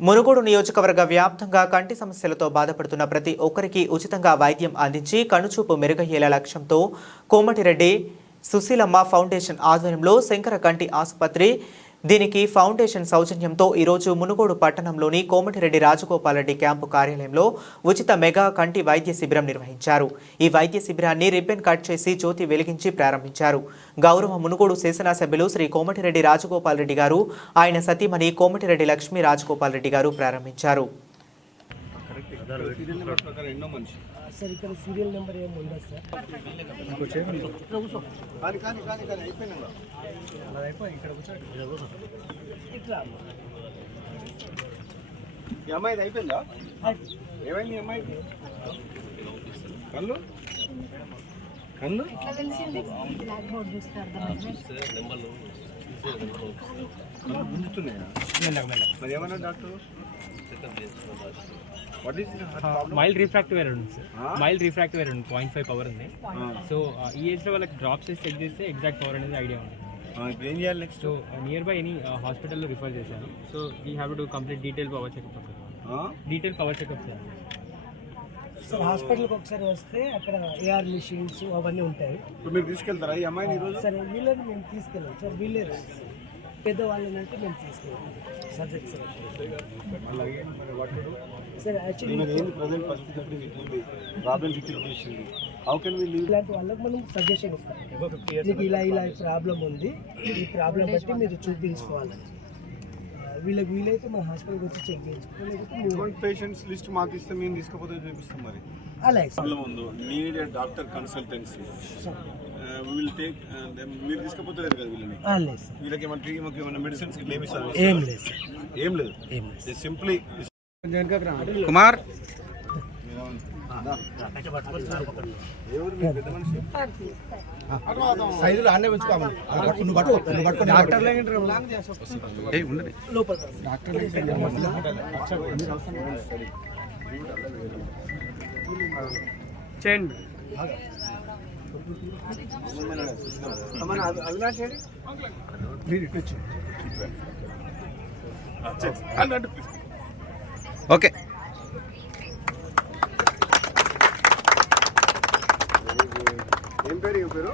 మునుగోడు నియోజకవర్గ వ్యాప్తంగా కంటి సమస్యలతో బాధపడుతున్న ప్రతి ఒక్కరికి ఉచితంగా వైద్యం అందించి కనుచూపు మెరుగయ్యేలా లక్ష్యంతో కోమటిరెడ్డి సుశీలమ్మ ఫౌండేషన్ ఆధ్వర్యంలో శంకర కంటి ఆసుపత్రి దీనికి ఫౌండేషన్ సౌజన్యంతో ఈరోజు మునుగోడు పట్టణంలోని కోమటిరెడ్డి రాజగోపాలరెడ్డి క్యాంపు కార్యాలయంలో ఉచిత మెగా కంటి వైద్య శిబిరం నిర్వహించారు ఈ వైద్య శిబిరాన్ని రిబ్బన్ కట్ చేసి జ్యోతి వెలిగించి ప్రారంభించారు గౌరవ మునుగోడు శాసనసభ్యులు శ్రీ కోమటిరెడ్డి రాజగోపాల్ రెడ్డి గారు ఆయన సతీమణి కోమటిరెడ్డి లక్ష్మీ రాజగోపాల్ రెడ్డి గారు ప్రారంభించారు సార్ ఇక్కడ సీరియల్ నెంబర్ ఏమి ఉండదు సార్? కానీ కానీ కానీ కానీ అయిపోయినా ఇట్లా అమ్మాయిది అయిపోయిందా ఏమైంది ఈ అమ్మాయికి కళ్ళు కళ్ళు మైల్డ్ రిఫ్రాక్టివ్ ఎర్రర్ ఉంది sir Ah? Mild refractive error ఉంది పాయింట్ ఫైవ్ పవర్ ఉంది. సో ఈ ఏజ్లో వాళ్ళకి డ్రాప్స్ చేసి చెక్ చేస్తే ఎగ్జాక్ట్ పవర్ అనేది ఐడియా ఉంది ఇప్పుడు ఏం చేయాలి next so near by any హాస్పిటల్లో రిఫర్ చేశాను. So we have to complete detail power checkup detail power checkup చేయాలి సార్ హాస్పిటల్కి ఒకసారి వస్తే అక్కడ ఏఆర్ మిషన్స్ అవన్నీ ఉంటాయి. మీరు తీసుకెళ్తారా? ఈ అమ్మాయిని ఈరోజు? సరే వీళ్ళని మేము తీసుకెళ్ళాం. సార్ వీళ్ళే పెద్దవాళ్ళని అంటే మేము తీసుకెళ్ళాం. Subject sir. యాక్చువల్లీ ఈమె ఏంది ప్రజెంట్ పరిస్థితి ఇప్పుడు ఉంది problem detect how can we leave ఇలాంటి వాళ్ళకి మనం సజెషన్ ఇస్తాం. మీకు ఇలా ఇలా ప్రాబ్లం ఉంది. ఈ ప్రాబ్లం బట్టి మీరు చూపించుకోవాలని వీళ్ళకి వీలైతే మన హాస్పిటల్కి వచ్చి చెక్ ఇటువంటి పేషెంట్స్ లిస్ట్ మాకు ఇస్తే మేము తీసుకపోతే చూపిస్తాం మరి. అలాగే need doctor consultancy. Will take మీరు కదా వీళ్ళని? వీళ్ళకి ఏమైనా ఏమైనా మెడిసిన్స్ ఇట్లా ఏమి ఇస్తారు? ఏం లేదు సార్ ఏం లేదు. ఏం లేదు సింప్లీ కుమార్ ఎవరు మీ పెద్ద మనిషి సైజులు అన్నీ ఉంచుకోమని నువ్వు పట్టుకో నువ్వు పట్టుకో డాక్టర్ లోపల. చేయండి? ఓకే. ఏం పేరు ఏం పేరు?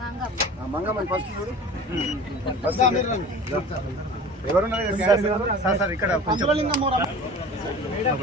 మంగం ఆ, మంగమ్మని ఫస్ట్ చూడు ఫస్ట్ ఎవరున్నారు సార్ సార్ ఇక్కడ కొంచెం. నిలబడి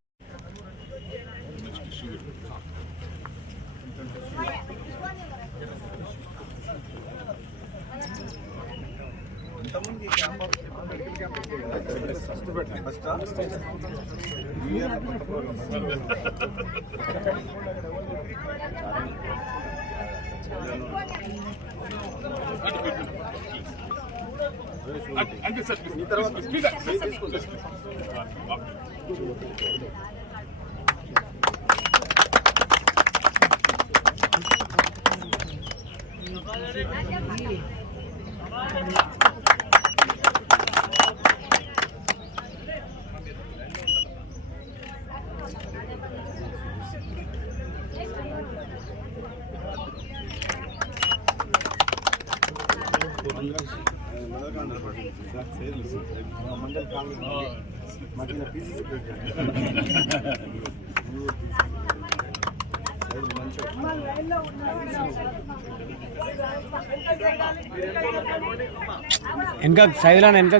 ఈ తర్వాత తీసుకుంటారు మండల్ వెనక సైజులో వెనక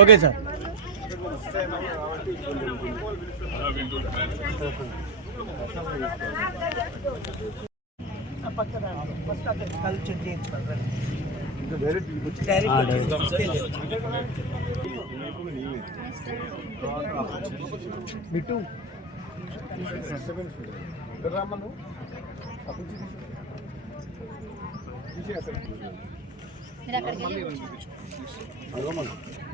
ఓకే సార్ పక్కన ఫస్ట్ అక్కడ కళ్ళు చెక్ చేయించుకోవాలి మిట్టు రామ్మను మీరు అక్కడికి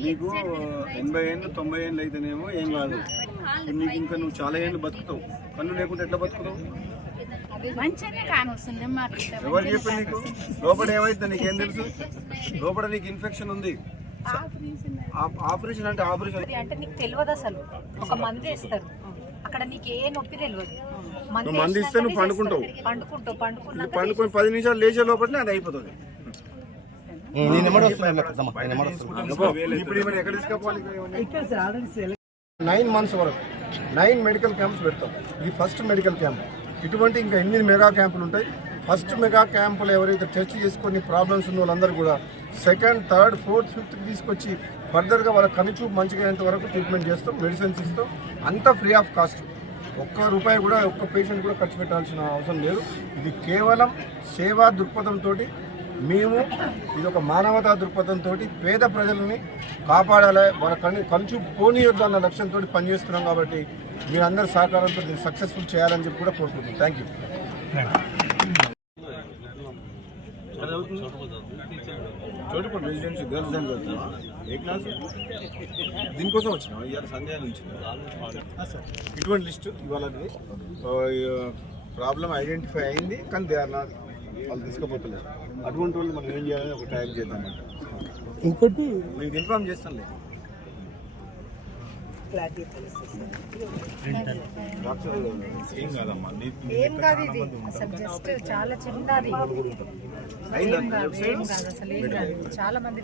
నీకు ఎనభై ఏళ్ళు తొంభై ఏళ్ళు అయితేనేమో ఏం కాదు. నీకు ఇంకా నువ్వు చాలా ఏళ్ళు బతుకుతావు. కన్ను లేకుంటే ఎట్లా బతుకుతావు? ఎవరు చెప్పి నీకు? లోపల ఏమైతే నీకేం? తెలుసు? లోపల నీకు ఇన్ఫెక్షన్ ఉంది. ఆపరేషన్ అంటే ఆపరేషన్ అంటే నీకు తెలియదు అసలు. ఒక మంది ఇస్తారు అక్కడ నీకు ఏ నొప్పి తెలియదు. నువ్వు మంది ఇస్తే నువ్వు పండుకుంటావు. పండుకుంటావు. పండుకున్నా నువ్వు పండుకొని పది నిమిషాలు లేచే లోపలనే అది అయిపోతుంది. నేను ఎమ్మడి వస్తున్నాను మంత్స్ వరకు నైన్ మెడికల్ క్యాంప్స్ పెడతాం. ఇది ఫస్ట్ మెడికల్ క్యాంప్. ఇటువంటి ఇంకా ఎన్ని మెగా క్యాంపులు ఉంటాయి. ఫస్ట్ మెగా క్యాంపులు ఎవరైతే టెస్ట్ చేసుకొని ప్రాబ్లమ్స్ ఉన్న వాళ్ళందరూ కూడా సెకండ్ థర్డ్ ఫోర్త్ ఫిఫ్త్కి తీసుకొచ్చి ఫర్దర్గా వాళ్ళ కనుచూపు మంచిగా అయ్యేంత వరకు ట్రీట్మెంట్ చేస్తాం మెడిసిన్స్ ఇస్తాం. అంతా ఫ్రీ ఆఫ్ కాస్ట్ ఒక్క రూపాయి కూడా ఒక్క పేషెంట్ కూడా ఖర్చు పెట్టాల్సిన అవసరం లేదు. ఇది కేవలం సేవా దృక్పథంతో మేము ఇది ఒక మానవతా దృక్పథంతో పేద ప్రజలని కాపాడాలి వాళ్ళ కన్ను కంచు పోనీయొద్దు అన్న లక్ష్యంతో పనిచేస్తున్నాం కాబట్టి మీరందరి సహకారంతో దీన్ని సక్సెస్ఫుల్ చేయాలని చెప్పి కూడా కోరుకుంటున్నాం. Thank you Chotupalli residency girls అని చదువుతున్నా ఏ క్లాస్ దీనికోసం వచ్చిన ఇవాళ ఇటువంటి లిస్ట్ ఇవాళ ప్రాబ్లం ఐడెంటిఫై అయింది కానీ దే ఆర్ నాట్ వాళ్ళు తీసుకోపోతలేదు అటువంటి వాళ్ళు మనం ఏం చేయాలని ఒక ట్యాగ్ చేద్దాం ఇంకోటి? మీకు ఇన్ఫార్మ్ చేస్తానులే ఏం కాదమ్మా? చాలా చిన్నది. మంది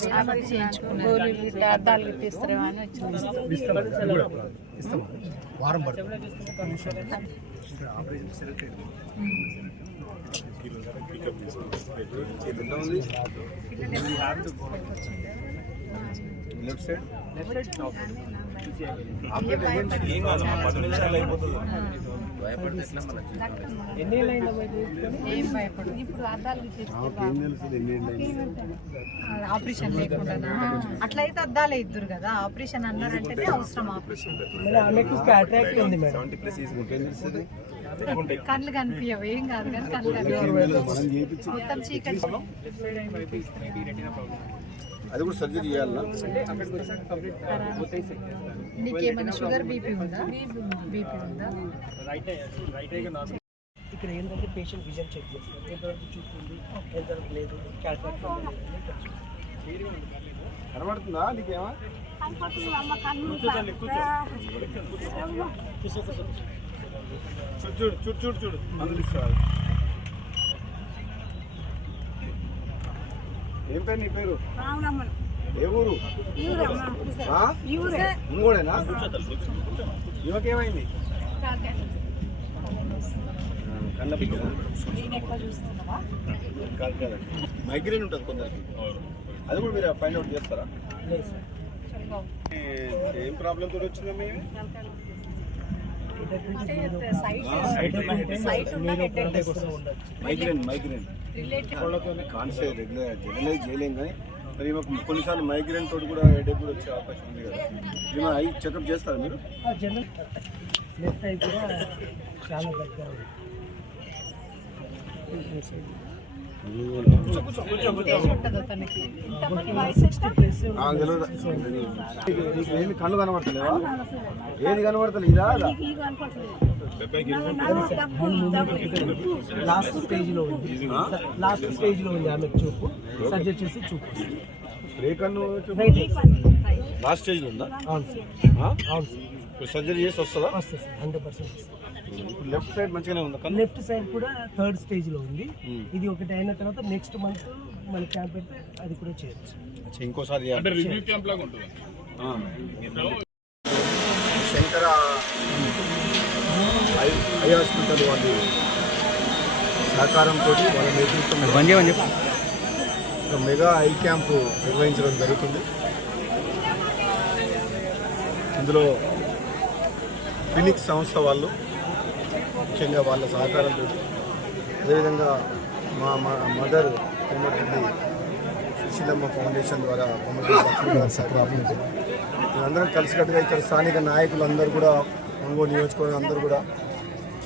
అద్దాలు వచ్చింది. వారం లెఫ్ట్ సైడ్ ఏం పది నిమిషాలు అయిపోతుంది? ఆపరేషన్ లేకుండా అట్లయితే అద్దాలే ఇద్దరు కదా ఆపరేషన్ అన్నారంటేనే అవసరం ఆపరేషన్ కళ్ళు కనిపించవు ఏం కాదు కానీ కళ్ళు కనిపించవు. మొత్తం చీకటి. అది కూడా సర్జరీ చేయాలా నీకేమైనా షుగర్ బీపీ ఉందా? బీపీ ఉందా? ఇక్కడ ఏంటంటే పేషెంట్ విజన్ చెక్ చేస్తారు. ఎంతవరకు చూస్తుంది ఎంతవరకు లేదు క్యాటరాక్ట్ కనబడుతుందా నీకేమా? చూడు చూడు చూడు చూడు. అందులో ఇస్తారు ఏం పేరు నీ పేరు? ఏ ఊరు? ఇంకోడేనా? ఈమెకేమైంది? కళ్ళ మైగ్రేన్ ఉంటుంది కొందరికి. అది కూడా మీరు ఫైండ్ అవుట్ చేస్తారా? ఏ- ప్రాబ్లం తోటి వచ్చిందా మేము సైట్ ఉన్న హెడ్ ఉండొచ్చు మైగ్రేన్ మైగ్రేన్ రిలేటెడ్ కాన్సే రెగ్యులర్ జనరలైజ్ చేయలేం కానీ మరి ఈమెకు కొన్నిసార్లు మైగ్రేన్ తోటి కూడా హెడేక్ కూడా వచ్చే అవకాశం ఉంది కదా ఈమె ఐ చెకప్ చేస్తారా మీరు చాలా దగ్గర కళ్ళు కనబడతలేవా? ఏది కనబడతలే? ఇదా అదా? లాస్ట్ స్టేజ్లో ఉంది. లాస్ట్ స్టేజ్లో ఉంది ఆమె చూపు. సర్జరీ చేసి చూపు. లాస్ట్ స్టేజ్లో ఉందా? అవును సార్? అవును సార్ సర్జరీ చేసి వస్తుందా? వస్తుంది sir hundred percent left side మంచిగానే ఉందా కన్ను? లెఫ్ట్ సైడ్ కూడా థర్డ్ స్టేజ్లో ఉంది. ఇది ఒకటి అయిన తర్వాత నెక్స్ట్ మంత్ మన క్యాంప్ పెడితే అది కూడా చేయొచ్చు. అచ్చా, ఇంకోసారి. శంకర ఐ ఐ హాస్పిటల్ వాళ్ళు సహకారంతో వాళ్ళ నేతృత్వం ఒక మెగా ఐ క్యాంపు నిర్వహించడం జరుగుతుంది. ఇందులో ఫినిక్స్ సంస్థ వాళ్ళు ముఖ్యంగా వాళ్ళ సహకారంతో అదేవిధంగా మా మా మదర్ ఉన్నటువంటి సుశీలమ్మ ఫౌండేషన్ ద్వారా కోమటిరెడ్డి లక్ష్మీ గారి సహకారంతో. కలిసికట్టుగా ఇక్కడ స్థానిక నాయకులు అందరూ కూడా ఒంగోలు నియోజకవర్గం అందరూ కూడా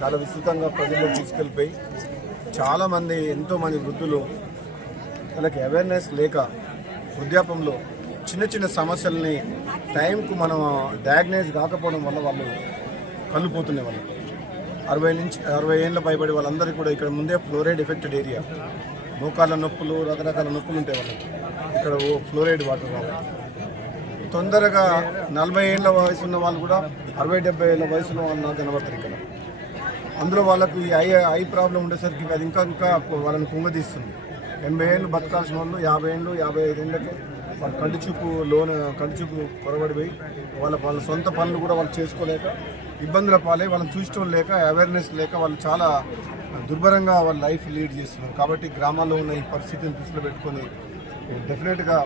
చాలా విస్తృతంగా ప్రజల్లో తీసుకెళ్ళిపోయి చాలామంది ఎంతోమంది వృద్ధులు వాళ్ళకి అవేర్నెస్ లేక వృద్ధాపంలో చిన్న చిన్న సమస్యల్ని టైంకు మనం డయాగ్నైజ్ కాకపోవడం వల్ల వాళ్ళు కళ్ళు పోతున్నాయి వాళ్ళు అరవై నుంచి అరవై ఏళ్ళ పైబడి వాళ్ళందరికీ కూడా ఇక్కడ ముందే ఫ్లోరైడ్ ఎఫెక్టెడ్ ఏరియా. మోకాళ్ళ నొప్పులు రకరకాల నొప్పులు ఉంటాయి వాళ్ళకి. ఇక్కడ ఓ ఫ్లోరైడ్ వాటర్ కాబట్టి తొందరగా నలభై ఏళ్ళ వయసు ఉన్న వాళ్ళు కూడా అరవై డెబ్బై ఏళ్ళ వయసులో వాళ్ళు కనబడతారు ఇక్కడ. అందులో వాళ్ళకు ఈ ఐ ఐ ప్రాబ్లం ఉండేసరికి అది ఇంకా ఇంకా వాళ్ళని కుంగదీస్తుంది. ఎనభై ఏళ్ళు బతకాల్సిన వాళ్ళు యాభై ఏళ్ళు యాభై ఐదు ఏళ్ళకి వాళ్ళ కంటి చూపు లోన్ కంటి చూపు పొరబడిపోయి వాళ్ళ వాళ్ళ సొంత పనులు కూడా వాళ్ళు చేసుకోలేక ఇబ్బందుల పాలై వాళ్ళని చూసడం లేక అవేర్నెస్ లేక వాళ్ళు చాలా దుర్భరంగా వాళ్ళ లైఫ్ లీడ్ చేస్తున్నారు. కాబట్టి గ్రామాల్లో ఉన్న ఈ పరిస్థితిని దృష్టిలో పెట్టుకొని డెఫినెట్గా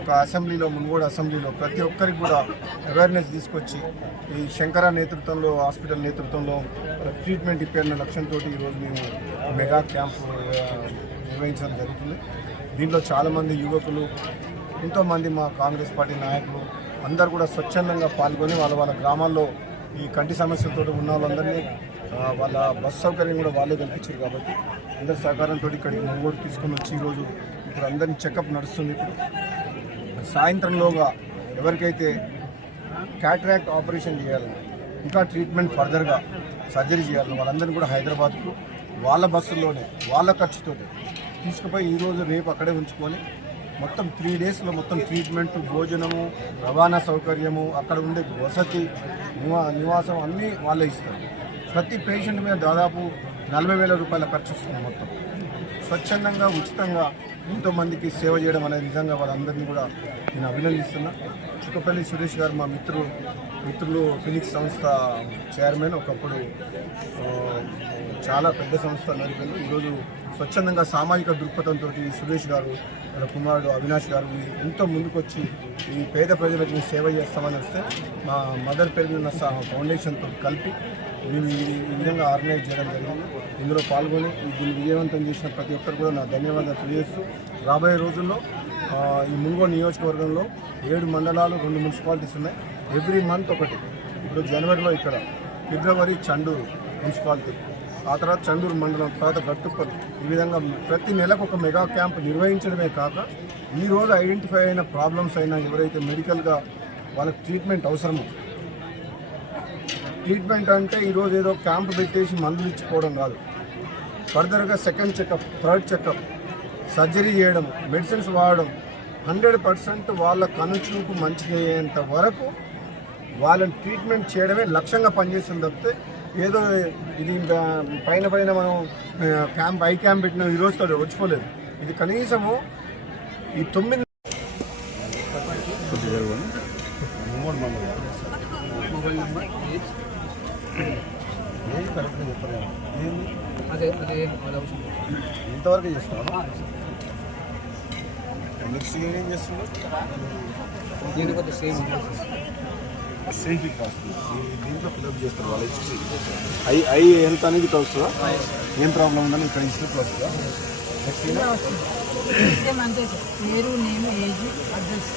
ఒక అసెంబ్లీలో మునుగోడు అసెంబ్లీలో ప్రతి ఒక్కరికి కూడా అవేర్నెస్ తీసుకొచ్చి ఈ శంకర నేతృత్వంలో హాస్పిటల్ నేతృత్వంలో ట్రీట్మెంట్ ఇప్పారన్న లక్ష్యంతో ఈరోజు మేము మెగా క్యాంప్ నిర్వహించడం జరుగుతుంది. దీంట్లో చాలామంది యువకులు ఎంతోమంది మా కాంగ్రెస్ పార్టీ నాయకులు అందరు కూడా స్వచ్ఛందంగా పాల్గొని వాళ్ళ వాళ్ళ గ్రామాల్లో ఈ కంటి సమస్యలతో ఉన్న వాళ్ళందరినీ వాళ్ళ బస్సు సౌకర్యం కూడా వాళ్ళే కల్పించారు కాబట్టి అందరి సహకారంతో ఇక్కడికి మునుగోడు తీసుకొని వచ్చి ఈరోజు ఇప్పుడు అందరినీ చెకప్ నడుస్తుంది. ఇప్పుడు సాయంత్రంలోగా ఎవరికైతే క్యాటరాక్ట్ ఆపరేషన్ చేయాలని ఇంకా ట్రీట్మెంట్ ఫర్దర్గా సర్జరీ చేయాలి వాళ్ళందరినీ కూడా హైదరాబాద్కు వాళ్ళ బస్సుల్లోనే వాళ్ళ ఖర్చుతో తీసుకుపోయి ఈరోజు రేపు అక్కడే ఉంచుకొని మొత్తం త్రీ డేస్లో మొత్తం ట్రీట్మెంట్ భోజనము రవాణా సౌకర్యము అక్కడ ఉండే వసతి నివా నివాసం అన్నీ వాళ్ళే ఇస్తారు. ప్రతి పేషెంట్ మీద దాదాపు నలభై వేల రూపాయల ఖర్చు వస్తుంది మొత్తం. స్వచ్ఛందంగా ఉచితంగా ఎంతోమందికి సేవ చేయడం అనేది నిజంగా వాళ్ళందరినీ కూడా నేను అభినందిస్తున్నా. చుక్కపల్లి సురేష్ గారు మా మిత్రుడు మిత్రులు ఫినిక్స్ సంస్థ చైర్మన్ ఒకప్పుడు చాలా పెద్ద సంస్థ నడిపారు ఈరోజు స్వచ్ఛందంగా సామాజిక దృక్పథంతో సురేష్ గారు మన కుమారుడు అవినాష్ గారు ఎంతో ముందుకొచ్చి ఈ పేద ప్రజలకు సేవ చేస్తామని వస్తే మా మదర్ పెరిగిన ఫౌండేషన్తో కలిపి మేము ఈ విధంగా ఆర్గనైజ్ చేయడం జరిగింది. ఇందులో పాల్గొని దీన్ని విజయవంతం చేసిన ప్రతి ఒక్కరు కూడా నా ధన్యవాదాలు తెలియజేస్తూ రాబోయే రోజుల్లో ఈ మునుగోడు నియోజకవర్గంలో ఏడు మండలాలు రెండు మున్సిపాలిటీస్ ఉన్నాయి. ఎవ్రీ మంత్ ఒకటి. ఇప్పుడు జనవరిలో ఇక్కడ ఫిబ్రవరి చండూరు మున్సిపాలిటీ. ఆ తర్వాత చండూరు మండలం తర్వాత గట్టుపల్లి. ఈ విధంగా ప్రతి నెలకు ఒక మెగా క్యాంప్ నిర్వహించడమే కాక ఈ రోజు ఐడెంటిఫై అయిన ప్రాబ్లమ్స్ అయినా ఎవరైతే మెడికల్గా వాళ్ళకి ట్రీట్మెంట్ అవసరమో ట్రీట్మెంట్ అంటే ఈరోజు ఏదో క్యాంప్ పెట్టేసి మందులు ఇచ్చిపోవడం కాదు. ఫర్దర్గా second checkup third checkup surgery చేయడం మెడిసిన్స్ వాడడం హండ్రెడ్ పర్సెంట్ వాళ్ళ కనుచూపు మంచిదయ్యేంత వరకు వాళ్ళని ట్రీట్మెంట్ చేయడమే లక్ష్యంగా పనిచేస్తుంది తప్పితే ఏదో ఇది పైన పైన మనం క్యాంప్ ఐ క్యాంప్ పెట్టిన ఈ రోజుతో వచ్చిపోలేదు ఇది కనీసము ఈ తొమ్మిది మొబైల్ నెంబర్ ఇంతవరకు చేస్తున్నాను నెక్స్ట్ ఏం చేస్తున్నాను దీని సేమ్ సేఫ్టీ కాస్ట్ దీంట్లో ఫిల్అప్ చేస్తారు వాళ్ళు ఇచ్చి ఐ ఐ ఎంత అనేది వస్తుందా ఏం ప్రాబ్లం ఉందని ఇక్కడ ఇన్స్టిట్యూట్లో వస్తుందా నెక్స్ట్ సేమ్ అంతే సార్ పేరు నేమ్ ఏజ్ అడ్రస్